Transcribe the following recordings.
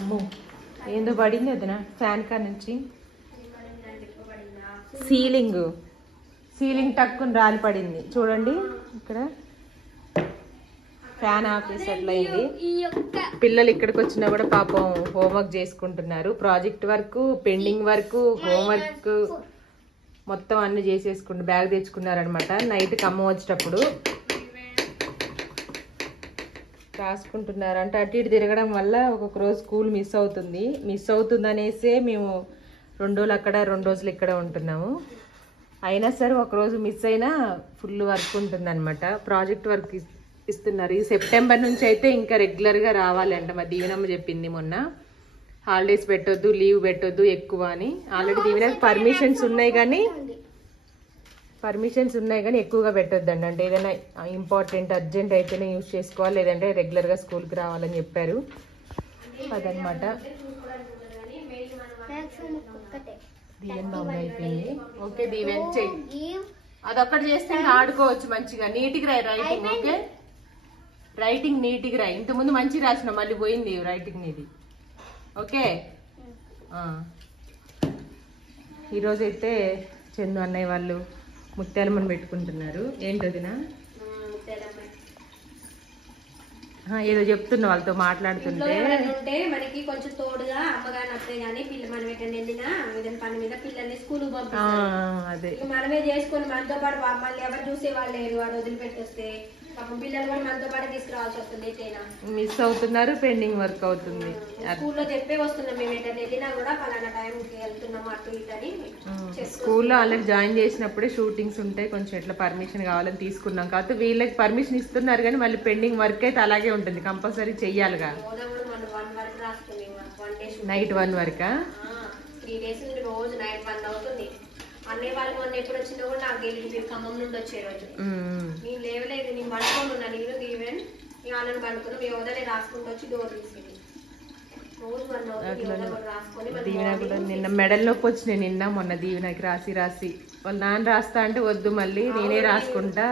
అమ్మో ఏందో పడింది వదినా ఫ్యాన్ కా నుంచి సీలింగ్ టక్కుని రాలి పడింది చూడండి ఇక్కడ ఫ్యాన్ ఆఫీస్ అట్లా అయింది. పిల్లలు ఇక్కడికి వచ్చినా కూడా పాపం హోంవర్క్ చేసుకుంటున్నారు. Project work, pending work, homework మొత్తం అన్ని చేసేసుకుంటూ బ్యాగ్ తెచ్చుకున్నారనమాట. నైట్కి అమ్మ వచ్చేటప్పుడు రాసుకుంటున్నారు. అంటే అటు ఇటు తిరగడం వల్ల ఒక్కొక్క రోజు స్కూల్ మిస్ అవుతుంది అనేసే మేము 2 రోజులు అక్కడ 2 రోజులు ఇక్కడ ఉంటున్నాము. అయినా సరే ఒకరోజు మిస్ అయినా ఫుల్ వర్క్ ఉంటుంది అనమాట. ప్రాజెక్ట్ వర్క్ ఇస్తున్నారు. ఈ సెప్టెంబర్ నుంచి అయితే ఇంకా రెగ్యులర్గా రావాలి అంట. మా దీవెనమ్మ చెప్పింది మొన్న, హాలిడేస్ పెట్టొద్దు, లీవ్ పెట్టొద్దు ఎక్కువ అని. ఆల్రెడీ దీవెనకి పర్మిషన్స్ ఉన్నాయి కానీ ఎక్కువగా పెట్టొద్దండి. అంటే ఏదైనా ఇంపార్టెంట్ అర్జెంట్ అయితేనే యూజ్ చేసుకోవాలి, లేదంటే రెగ్యులర్గా స్కూల్కి రావాలని చెప్పారు. అదనమాట. దీవెన్ బాబు అయిపోయింది. ఓకే దీవెన్ చెయ్యి, అదొక్కటి చేస్తే ఆడుకోవచ్చు మంచిగా. నీట్గా రాయి రైటింగ్. ఓకే రైటింగ్ నీట్గా రాయి. ఇంతకుముందు మంచిగా రాసిన, మళ్ళీ పోయింది రైటింగ్ నీది. ఓకే ఈరోజైతే చందు అన్నయ్య వాళ్ళు ముత్యాలమ్మని పెట్టుకుంటున్నారు. ఏంటదినా ఏదో చెప్తున్నా వాళ్ళతో మాట్లాడుతుంటే, మనకి కొంచెం తోడుగా అమ్మగారిని అప్పుడే కానీ మనం ఎక్కడ వెళ్ళినా ఏదైనా పని మీద పిల్లల్ని స్కూల్ పంపిస్తారు. మనమే చేసుకొని మనతో పాటు మళ్ళీ ఎవరు చూసే వాళ్ళు లేరు, వాడు వదిలిపెట్టేస్తే పిల్లలు కూడా మనతో పాటు తీసుకురావాల్సి వస్తుంది. మిస్ అవుతున్నారు, పెండింగ్ వర్క్ అవుతుంది. స్కూల్లో చెప్పే వస్తున్నాం మేము ఎక్కడ వెళ్ళినా కూడా పలానా టైంకి వెళ్తున్నాం అటు ఇటు అని. స్కూల్లో ఆల్రెడీ జాయిన్ చేసినప్పుడే షూటింగ్స్ ఉంటాయి, కొంచెం ఎట్లా పర్మిషన్ కావాలని తీసుకున్నాం. కాబట్టి వీళ్ళకి పర్మిషన్ ఇస్తున్నారు కానీ మళ్ళీ పెండింగ్ వర్క్ అయితే అలాగే ఉంటుంది, కంపల్సరీ చెయ్యాలిగా. నైట్ 1 వరకా? 3 days రోజు నైట్ 1 అవుతుంది. అన్నయ్య వాళ్ళు మొన్న ఎప్పుడు వచ్చినా కూడా నాకు తెలియదు, ఖమ్మం నుండి వచ్చే రోజు నేను లేవలేదు. నేను పడుకొని ఉన్నా, నేను దీవెన్ వాళ్ళని పడుకున్నా. మేము వదలే రాసుకుంటూ వచ్చి డోర్ తీసేది. రోజు 1 అవుతుంది రాసుకొని. దీవెన కూడా నిన్న మెడల్ నొప్పి వచ్చినాయి నిన్న మొన్న. దీవెనకి రాసి వాళ్ళ నాన్న రాస్తా అంటే వద్దు, మళ్ళీ నేనే రాసుకుంటా.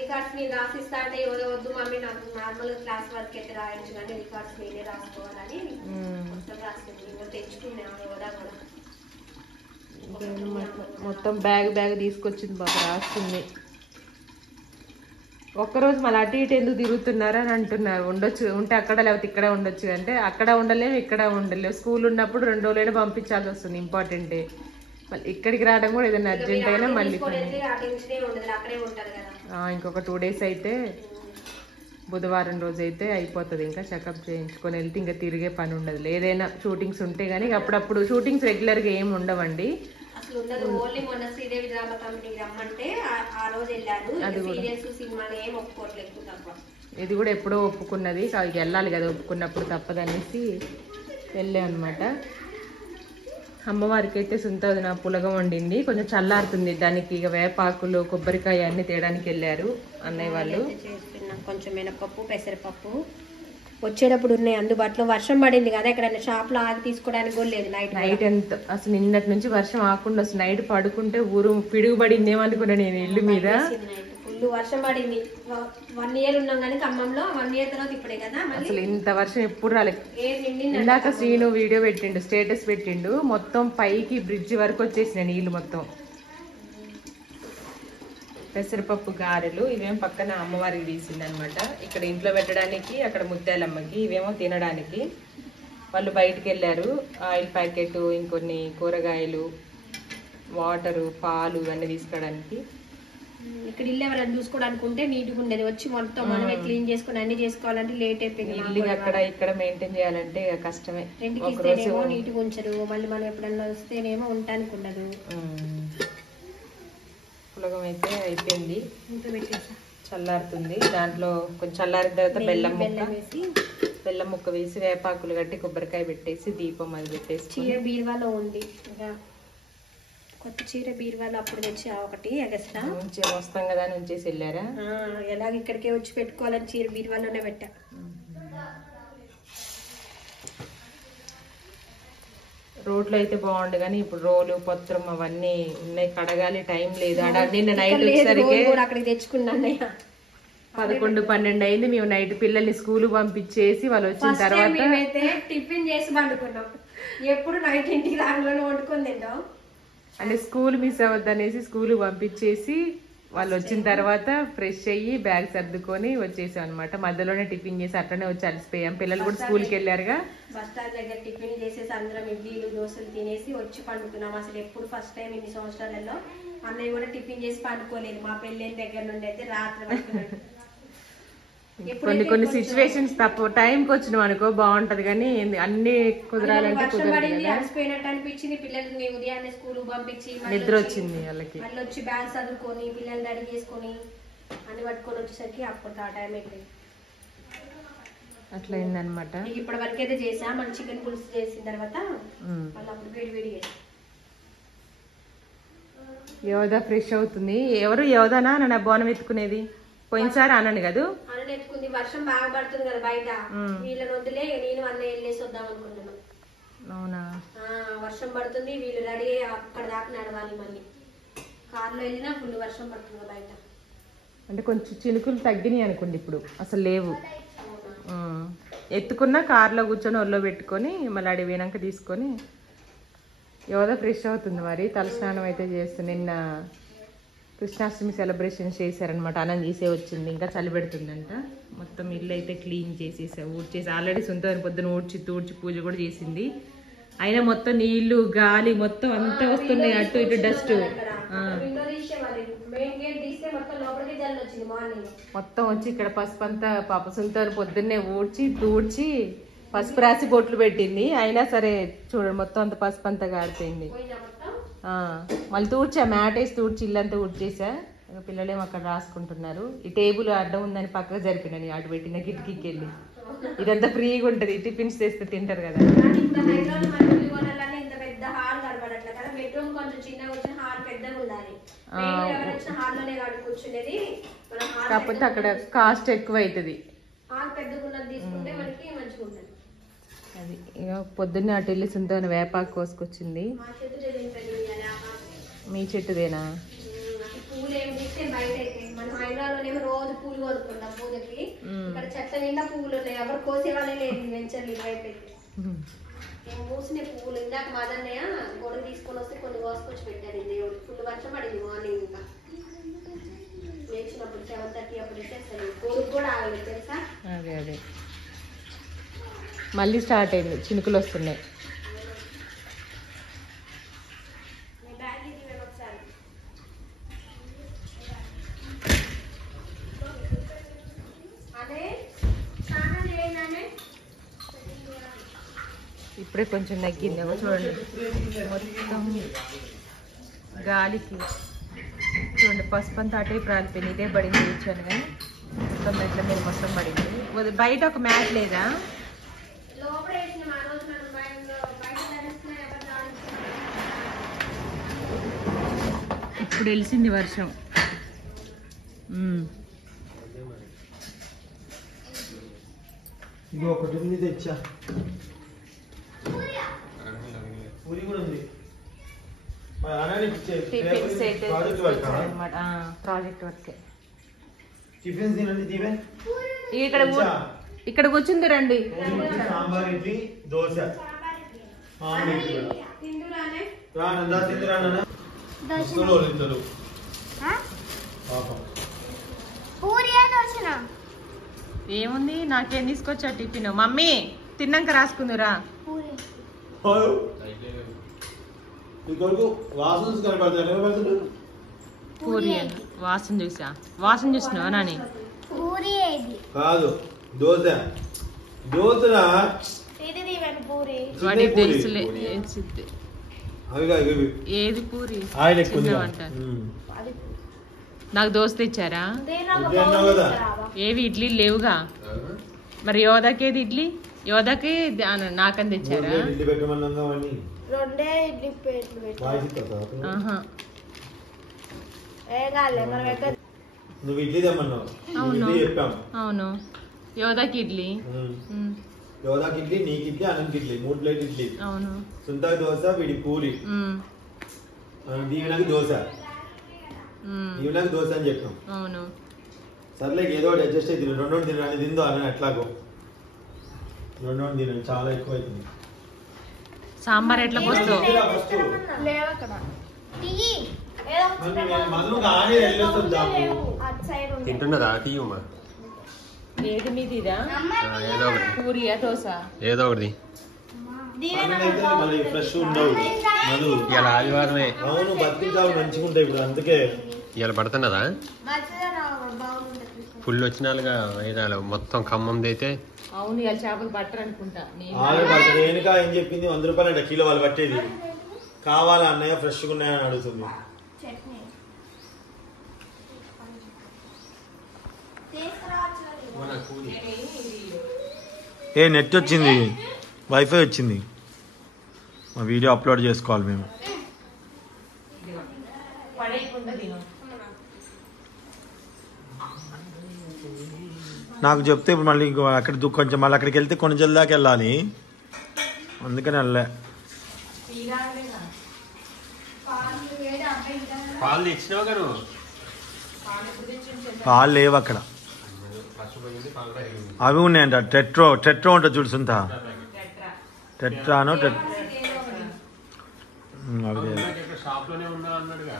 రికార్డ్స్ నేను రాసిస్తా అంటే వద్దు మమ్మీ, నాకు నార్మల్ క్లాస్ వర్క్ అయితే రాయించు కానీ రికార్డ్స్ నేనే రాసుకోవాలని రాసుకుంది. తెచ్చుకున్నాను యోగా కూడా. మొత్తం బ్యాగ్ తీసుకొచ్చింది బాబు, రాస్తుంది. ఒక్కరోజు మళ్ళీ అటు ఇటు ఎందుకు తిరుగుతున్నారా అని అంటున్నారు. ఉంటే అక్కడ లేకపోతే ఇక్కడ ఉండొచ్చు అంటే అక్కడ ఉండలేము, ఇక్కడ ఉండలేము. స్కూల్ ఉన్నప్పుడు 2 రోజులైనా పంపించాల్సి వస్తుంది, ఇంపార్టెంటే. మళ్ళీ ఇక్కడికి రావడం కూడా ఏదైనా అర్జెంట్ అయినా మళ్ళీ ఇంకొక 2 days అయితే బుధవారం రోజు అయితే అయిపోతుంది. ఇంకా చెకప్ చేయించుకొని వెళ్తే ఇంకా తిరిగే పని ఉండదు. ఏదైనా షూటింగ్స్ ఉంటే కానీ అప్పుడప్పుడు షూటింగ్స్ రెగ్యులర్గా ఏమి ఉండవండి. ఇది కూడా ఎప్పుడో ఒప్పుకున్నది, వెళ్ళాలి కదా, ఒప్పుకున్నప్పుడు తప్పదనేసి వెళ్ళే అనమాట. అమ్మవారికి అయితే సుంతది నా పులగం వండింది, కొంచెం చల్లారుతుంది. దానికి ఇక వేపాకులు, కొబ్బరికాయ అన్ని తేయడానికి వెళ్ళారు అన్నయ్య వాళ్ళు. కొంచెం మినపప్పు, పెసరపప్పు వచ్చేటప్పుడు ఉన్నాయి అందుబాటులో. వర్షం పడింది కదా, ఇక్కడ షాప్ లో ఆగి తీసుకోవడానికి కూడా లేదు. నైట్ ఎంత అసలు నిన్నటి నుంచి వర్షం ఆకుండా అసలు నైట్ పడుకుంటే ఊరు పిడుగుబడింది ఏమనుకున్నా నేను ఇల్లు మీద. ఫుల్ వర్షం పడింది. 1 year ఉన్నాం కానీ ఖమ్మంలో, 1 year తర్వాత ఇప్పుడే కదా. అసలు ఇంత వర్షం ఎప్పుడు రాలేదు. ఇందాక శ్రీను వీడియో పెట్టిండు, స్టేటస్ పెట్టిండు, మొత్తం పైకి బ్రిడ్జ్ వరకు వచ్చేసిన నీళ్లు మొత్తం. పెసరపప్పు గారెలు ఇవేమో పక్కన అమ్మవారికి తీసింది అనమాట. ఇక్కడ ఇంట్లో పెట్టడానికి, అక్కడ ముత్యాలమ్మకి. ఇవేమో తినడానికి. వాళ్ళు బయటికి వెళ్ళారు. ఆయిల్ ప్యాకెట్, ఇంకొన్ని కూరగాయలు, వాటరు, పాలు ఇవన్నీ తీసుకోవడానికి. ఇక్కడ ఇల్లు ఎవరైనా చూసుకోవడానికి ఉంటే నీట్గా ఉండేది. వచ్చి మొత్తం మనమే క్లీన్ చేసుకుని అన్ని చేసుకోవాలంటే లేట్ అయిపోయింది. ఇల్లు అక్కడ ఇక్కడ మెయింటైన్ చేయాలంటే కష్టమే. రెండుకి నీట్గా ఉంచరు. మళ్ళీ మనం ఎప్పుడన్నా వస్తేనేమో ఉండటానికి ఉండదు. పులగం అయితే అయిపోయింది, చల్లారుతుంది. దాంట్లో కొంచెం చల్లారిన తర్వాత బెల్లం ముక్క వేసి వేపాకులు కట్టి కొబ్బరికాయ పెట్టేసి దీపం అది పెట్టేసి. చీర బీరువాలో ఉంది, కొత్త చీర బీరువాలో అప్పుడు తెచ్చి ఒకటి ఎగస్ట్రా వస్తాం కదా అని ఉంచేసి వెళ్ళారా? ఎలాగ ఇక్కడికే వచ్చి పెట్టుకోవాలని చీర బీరువాలోనే పెట్టా. రోడ్లు అయితే బాగుండు కానీ ఇప్పుడు రోలు పత్రం అవన్నీ ఉన్నాయి, కడగాలి, టైం లేదు. నిన్న నైట్ అక్కడికి తెచ్చుకున్నా. 11-12 అయింది. మేము నైట్ పిల్లల్ని స్కూల్ పంపించేసి వాళ్ళు వచ్చిన తర్వాత మేమైతే టిఫిన్ చేసి పండుకున్నాం. ఎప్పుడు నైట్ ఇంటికి రాగానే వండుకొని తింటాం. అంటే స్కూల్ మిస్ అవ్వద్దు అనేసి స్కూల్ పంపించేసి వాళ్ళు వచ్చిన తర్వాత ఫ్రెష్ అయ్యి బ్యాగ్ సర్దుకొని వచ్చేసాం అనమాట. మధ్యలోనే టిఫిన్ చేసి అట్లనే వచ్చి అలసిపోయాం. పిల్లలు కూడా స్కూల్కి వెళ్ళారుగా. బస్ స్టాండ్ దగ్గర టిఫిన్ చేసేసి అందరం ఇడ్లీలు దోశలు తినేసి వచ్చి పండుకున్నాం. అసలు ఎప్పుడు ఫస్ట్ టైం ఇన్ని సంవత్సరాలలో అన్నయ్య కూడా టిఫిన్ చేసి పండుకోలేదు. మా పెళ్ళైన దగ్గర నుండి అయితే రాత్రి పడుకున్నాడు. కొన్ని సిచ్యువేషన్స్ తప్పు టైంకి వచ్చినాం అనుకో బాగుంటది, కానీ అన్ని కుదరాలంటే కుదరదు. అలసిపోయినట్టు అనిపించింది. పిల్లల్ని ఉదయాన్నే స్కూల్ పంపించి నిద్ర వచ్చింది వాళ్ళకి. మళ్ళీ వచ్చి బ్యాగ్ చదువుకొని పిల్లల్ని రెడీ చేసుకొని అన్ని పట్టుకొని వచ్చేసరికి అప్పుడు ఆ టైం అయిపోయింది. అట్లా అయిందనమాట. ఇప్పటి వరకు అయితే చేసా. మన చికెన్ పులుసు చేసిన తర్వాత మళ్ళీ అప్పుడు వేడి వేడి చేసాం. యోధ ఫ్రెష్ అవుతుంది. ఎవరు యోధనా నా బోనం ఎత్తుకునేది? పోయినసారి అన్నాను కదా అన్న ఎత్తుకుంది. వర్షం బాగా పడుతుంది కదా బయట, వీళ్ళని వద్దులే నేను అన్న వెళ్ళేసి వద్దాం అనుకుంటున్నాను. అవునా? వర్షం పడుతుంది, వీళ్ళు రెడీ అక్కడ దాకా నడవాలి. మళ్ళీ కార్లో వెళ్ళినా ఫుల్ వర్షం పడుతుంది బయట. అంటే కొంచెం చినుకులు తగ్గినాయి అనుకోండి, ఇప్పుడు అసలు లేవు. ఎత్తుకున్న కార్లో కూర్చొని ఒళ్ళో పెట్టుకొని మళ్ళీ అడిగి పోయినాక తీసుకొని యోధ ఫ్రెష్ అవుతుంది. మరి తలస్నానం అయితే చేస్తుంది. నిన్న కృష్ణాష్టమి సెలబ్రేషన్ చేశారనమాట. అన్నం చేసే వచ్చింది. ఇంకా చలి పెడుతుందంట. మొత్తం ఇల్లు అయితే క్లీన్ చేసేసా, ఊడ్చేసి ఆల్రెడీ సొంతం పొద్దున తూడ్చి పూజ కూడా చేసింది. అయినా మొత్తం నీళ్లు గాలి మొత్తం అంతా వస్తున్నాయి, అటు ఇటు డస్ట్ మొత్తం వచ్చి ఇక్కడ పసుపు అంతా పాప సొంతం పొద్దున్నే తూడ్చి పసుపు రాసి బొట్లు పెట్టింది. అయినా సరే చూడండి మొత్తం అంత పసుపు అంతా గారిపోయింది. మళ్ళీ తూడ్చా, మ్యాట్ వేసి తూడ్చి ఇల్లంతా ఊడ్చేసా. పిల్లలేమో అక్కడ రాసుకుంటున్నారు. ఈ టేబుల్ అడ్డం ఉందని పక్కకు జరిపినని అటు పెట్టిన కిటికీకి వెళ్ళి. ఇదంతా ఫ్రీగా ఉంటది, టిఫిన్స్ చేస్తే తింటారు కదా. కాకపోతే అక్కడ కాస్ట్ ఎక్కువ అవుతుంది. అది ఇక పొద్దున్నే అటు వెళ్ళి సొంత వేపాకు కోసుకొచ్చింది. మీ చెట్టుదేనా? పూలు ఏమి తీస్తే బయట అయితే మనం హైదరాబాద్ రోజు పూలు కొనుక్కుంటాం పూజకి. ఇక్కడ చెట్ల నిండా పూలు ఉన్నాయి, ఎవరు కోసే వాళ్ళే లేదు. వెంచర్లు ఇవైతే మేము పూసిన పూలు ఇందాక మాదన్నయ్య గొడవ తీసుకొని వస్తే కొన్ని కోసుకొచ్చి పెట్టారు. దేవుడు ఫుల్ వర్షం పడింది మార్నింగ్. ఇంకా లేచినప్పుడు 7:30 అప్పుడు ఇచ్చేస్తాను. కొడుకు కూడా ఆగలేదు తెలుసా. అదే అదే మళ్ళీ స్టార్ట్ అయింది, చినుకులు వస్తున్నాయి. ఇప్పుడే కొంచెం తగ్గింది చూడండి. మొత్తం గాలికి చూడండి పసుపు అంతా అటే ప్రాలిపోయింది. ఇదే పడింది కూర్చొని, కానీ మొత్తం మెట్ల మీద మొత్తం పడింది. బయట ఒక మ్యాట్ లేదా? ఇప్పుడు వెలిసింది వర్షం. తెచ్చా ప్రాజెక్ట్ వర్క్. ఇక్కడ కూర్చుంది రండి. సాంబార్, ఇడ్లీ, దోశ, ఏముంది నాకేం తీసుకొచ్చా టిఫిన్? మమ్మీ తిన్నాక రాసుకుందురా. పూరి వాసన చూసా, వాసన చూసినావా నాని? కాదు దోశ. దోశరా వాడికి తెలుసులే ఏది పూరి అంట. నాకు దోశ తెచ్చారా? ఏవి ఇడ్లీ లేవుగా. మరి యోధాకి ఏది ఇడ్లీ? యోధాకి నాకని తెచ్చారా? అవును యోధాకి ఇడ్లీ, యోధాకి ఇడ్లీ, నీకు ఇడ్లీ, అనంకి ఇడ్లీ, 3 ప్లేట్ ఇడ్లీ. అవును. సుంతా దోశ, వీడి పూరి, దీవెనకి దోశ, దీవెనకి దోశ అని చెప్పాం. అవును. సర్లే ఏదో ఒకటి అడ్జస్ట్ అయితే రెండు తినని తిందో అని ఎట్లాగో రెండు తినండి చాలా ఎక్కువ అవుతుంది. సాంబార్ ఎట్లా పోస్తావు? తింటున్నదా తీయమ్మా ఏది మీది ఇదా? ఏదో ఒకటి పూరియా దోశ ఏదో ఒకటి ఫ్రెష్ ఉండవు మధు. ఇలా ఆదివారమే అవును బతికించాలి మంచిగా ఉంటాయి ఇప్పుడు అందుకే ఇలా పడుతున్నదా ఫుల్ వచ్చినాలుగా ఐదాలు మొత్తం ఖమ్మంది అయితే. అవును ఇలా చేపలు పట్టరు అనుకుంటా. ఆలు పడుతుంది. వెనుక ఏం చెప్పింది 100 రూపాయలు అంట కిలో వాళ్ళు పట్టేది. కావాలా అన్నయ్య ఫ్రెష్గా ఉన్నాయని అడుగుతుంది. ఏ నెట్ వచ్చింది, వైఫై వచ్చింది, మా వీడియో అప్లోడ్ చేసుకోవాలి మేము. నాకు చెప్తే ఇప్పుడు మళ్ళీ అక్కడ కొంచెం మళ్ళీ అక్కడికి వెళ్తే కొంచెం దాకా వెళ్ళాలి, అందుకని వెళ్ళే. పాలు తెచ్చినావు గారు పాలు లేవు అక్కడ, అవి ఉన్నాయంట. టెట్రో ఉంటుంది చూడు సుంత, టెట్రానో అవి షాప్ లోనే ఉన్నా అన్నాడుగా.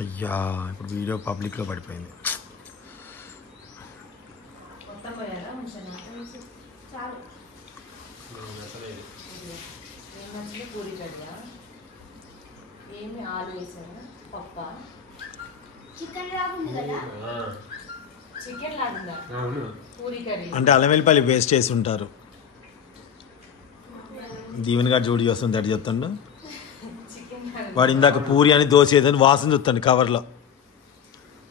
అయ్యా ఇప్పుడు వీడియో పబ్లిక్ లో పడిపోయింది. ఏమి ఆలు వేసారా? పప్ప చికెన్ లాగుంది కదా, చికెన్ లాగుందా? పూరి కర్రీ అంటే అల్లం వెల్లిపల్లి పేస్ట్ చేసి ఉంటారు. దీవెన్ గారు జోడి వస్తుంది అటు చెప్తాడు. వాడు ఇందాక పూరి అని దోశ ఏదని వాసన చూస్తాను కవర్లో.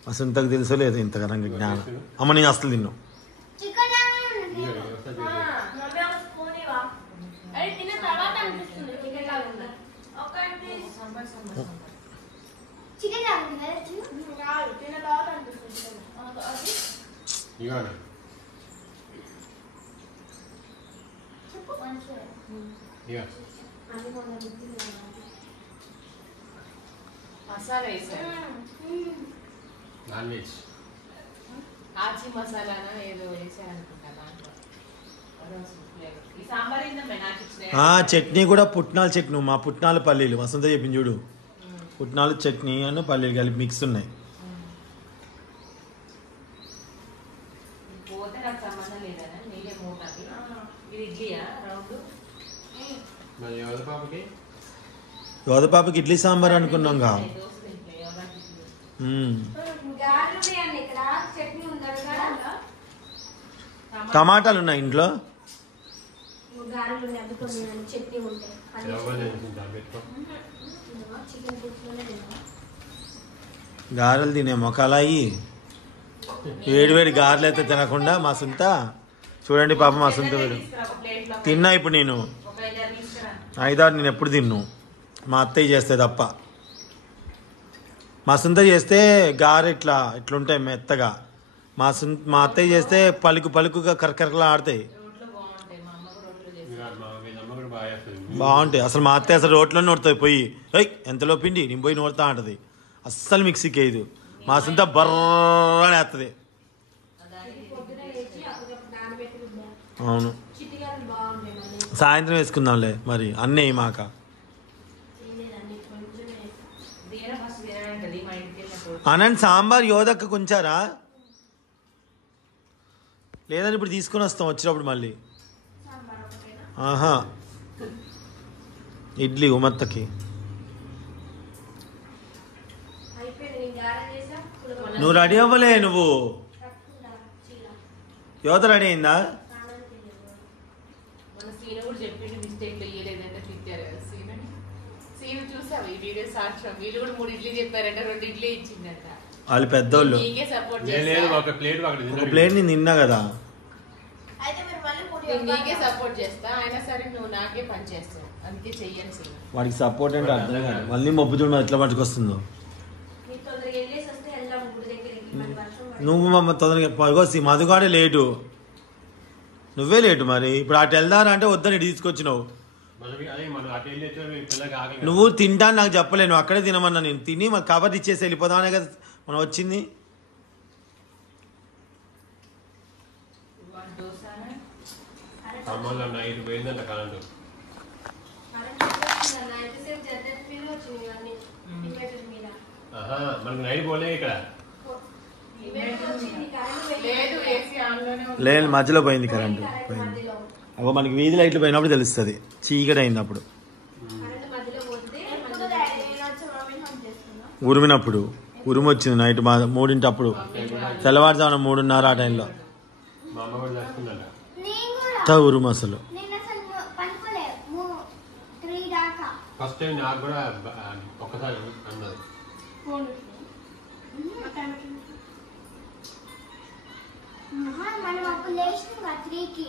అసలు ఇంతకు తెలుసో లేదు ఇంతగా జ్ఞానం. అమ్మ నేను అసలు తిన్నాను. మసాలా వేసారు, నాన్ వెజ్ ఆచి మసాలానా ఏదో వేసారు అనుకుంటా దాంట్లో. ఈ సాంబార్ ఏందమ్మా నాకు ఇచ్చిన చట్నీ కూడా పుట్నాల చట్నీ, మా పుట్నాల పల్లీలు వసంత చెప్పింది చూడు. పుట్నాలు చట్నీ అను పల్లీలు కలిపి మిక్స్ ఉన్నాయి. పోతే నాకు సంబంధం లేదనా, నేనే మోటాది. ఇది ఇడ్లీయా రౌండ్? యోధపాపకి ఇడ్లీ సాంబార్ అనుకున్నాంగా. టమాటాలు ఉన్నాయి ఇంట్లో. గారెలు తినే మొక్కలాయి వేడి గారెలు అయితే తినకుండా మా సొంత చూడండి పాప. మా సొంత వీడు తిన్నా ఇప్పుడు నేను 5-6 నేను ఎప్పుడు తిన్ను, మా అత్తయ్య చేస్తే తప్ప. మా సొంత చేస్తే గారె ఇట్లుంటాయి మెత్తగా. మా అత్తయ్య చేస్తే పలుకుగా కరకరలా ఆడతాయి, బాగుంటాయి. అసలు మా అత్తయ్య అసలు రోట్లోనే నోడుతుంది పోయి, ఎంతలో పిండి నేను పోయి నోడుతా అంటది. అస్సలు మిక్సీకి వేయదు. మా సొంత బర్రని వేస్తుంది. అవును సాయంత్రం వేసుకుందాంలే మరి అన్నీ మాక. అనండి సాంబార్ యోధక్క కొంచారా లేదని ఇప్పుడు తీసుకొని వస్తాం వచ్చినప్పుడు మళ్ళీ. ఆహా ఇడ్లీ ఉమత్తకి. నువ్వు రెడీ అవ్వలే, నువ్వు యువత రెడీ అయిందా? మన సీన కూడా చెప్పిండు మిస్టేక్ ఇయ్యలేదంటే తిట్టారు కదా సీను చూసావు ఈ వీడియో సాక్ష్యం. వీళ్ళు కూడా 3 ఇడ్లీ చెప్పారంట, 2 ఇడ్లీ ఇచ్చిందంట. వాళ్ళు పెద్దోళ్ళు. నీకే సపోర్ట్ ఒక ప్లేట్ నేను తిన్నా కదా, నీకే సపోర్ట్ చేస్తా. అయినా సరే నువ్వు నాకే పని చేస్తావు, అందుకే చెయ్యను సీను. వాడికి సపోర్ట్ అంటే అర్థం కాదు. మళ్ళీ మొబ్బు చూడ ఎట్లా పట్టుకొస్తుందో. నువ్వు మమ్మ తొందరగా మధుగాడే లేటు. నువ్వే లేటు మరి. ఇప్పుడు అటు వెళ్దారా అంటే వద్దని ఇటు తీసుకొచ్చినావు. అదే మనం అటు వెళ్ళి పిల్లలకి ఆకలి. నువ్వు తింటా నాకు చెప్పలేను, అక్కడే తినమన్నా. నేను తిని మాకు కవర్ ఇచ్చేసి వెళ్ళిపోదామనే కదా మనం వచ్చింది. ఖమ్మంలో నైట్ పోయిందంట కరెంటు. మనకు నైట్ పోలే ఇక్కడ. లేదు మధ్యలో పోయింది కరెంటు పోయింది. అగో మనకి వీధి లైట్లు పోయినప్పుడు తెలుస్తుంది, చీకటి అయింది అప్పుడు. ఉరిమినప్పుడు ఉరుము వచ్చింది నైట్ 3 అప్పుడు, తెల్లవారుజామున 3:30 ఆ టైంలో మా అమ్మ కూడా చేసుకుందంట ఉరుము. అసలు ఫస్ట్ టైం నాకు కూడా ఒక్కసారి అన్నది. మనం అప్పుడు లేచినాం 3కి.